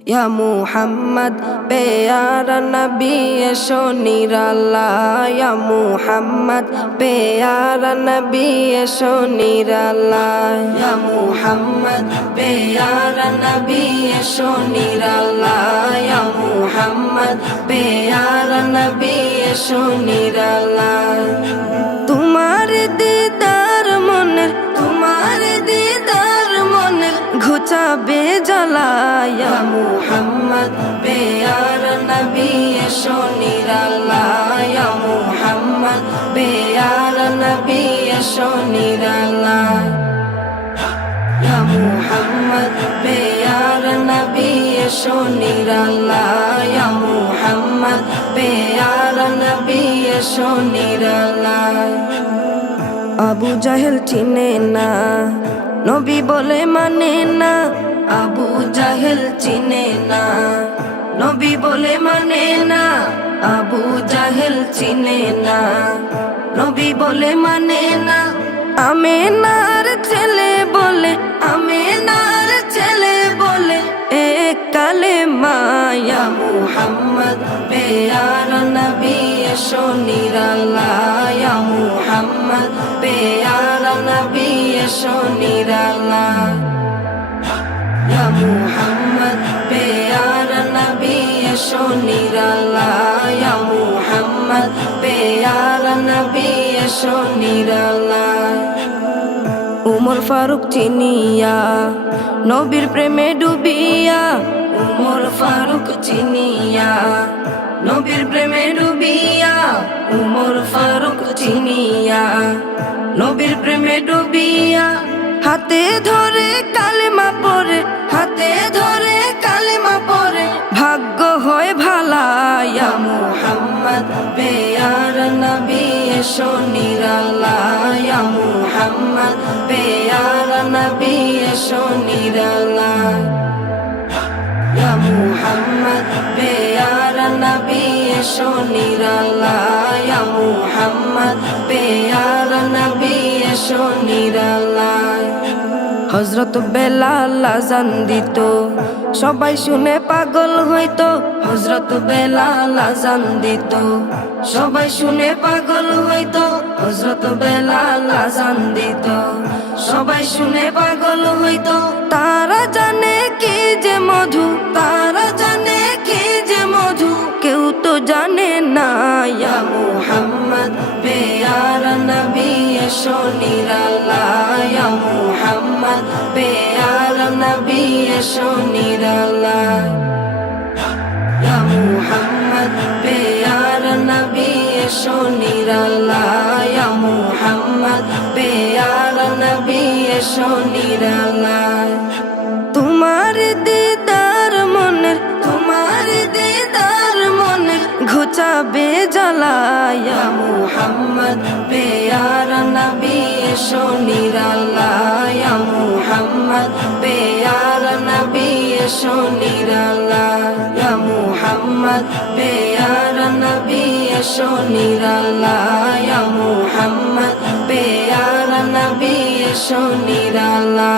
या मुहम्मद प्यारा नबी एशो निराला या मुहम्मद प्यारा नबी एशो निराला या मुहम्मद प्यारा नबी एशो निराला या मुहम्मद प्यारा नबी एशो निराला तुम्हारे दीदार मने तुम्हारे दीदार मने घुचाबे জ্বালা या मुहम्मद प्यारा नबी एशो निराला या मुहम्मद प्यारा नबी एशो निराला या मुहम्मद प्यारा नबी एशो निराला या मुहम्मद प्यारा नबी एशो निराला আবু জাহেল চিনে না নবী বলে মানে না আবু জাহেল চিনে না নবী বলে মানে না আবু জাহেল চিনে না নবী বলে মানে না আমেনার ছেলে বলে আমেনার ছেলে বলে এক কালেমা ইয়া মুহাম্মদ প্যারা নবী এশো নিরালা ইয়া মুহাম্মদ প্যারা নবী এশো নিরালা या मुहम्मद प्यारा नबी एशो निराला या मुहम्मद प्यारा नबी एशो निराला उमर फारूक चिनिया नबीर प्रेमे डुबिया उमर फारूक चिनिया नबीर प्रेमे डुबिया उमर फारूक चिनिया नबीर प्रेमे डुबिया हाथे धरे कालेमा परे हाथे धरे कालेमा परे भाग्य হয় ভালা या मुहम्मद प्यारा नबी एशो निराला या मुहम्मद प्यारा नबी एशो निराला या मुहम्मद प्यारा नबी एशो निराला या मुहम्मद प्यारा नबी एशो निराला হযরত বেলাল আযান দিত সবাই শুনে পাগল হইতো হযরত বেলাল আযান দিত সবাই শুনে পাগল হইতো হযরত বেলাল আযান দিত সবাই শুনে পাগল হইতো তারা জানে কি যে মধু তারা জানে কি যে মধু কেউ তো জানে না ইয়া মুহাম্মদ প্যারা নবী এশো নিরালা ইয়া মুহাম্মদ प्यारा नबी एशो निराला या मुहम्मद प्यारा नबी एशो निराला या मुहम्मद प्यारा नबी एशो निराला तुम्हारे दीदार मने घुचाबे জ্বালা या मुहम्मद प्यारा नबी एशो निराला या मुहम्मद प्यारा नबी एशो निराला या मुहम्मद प्यारा नबी एशो निराला या मुहम्मद प्यारा नबी एशो निराला।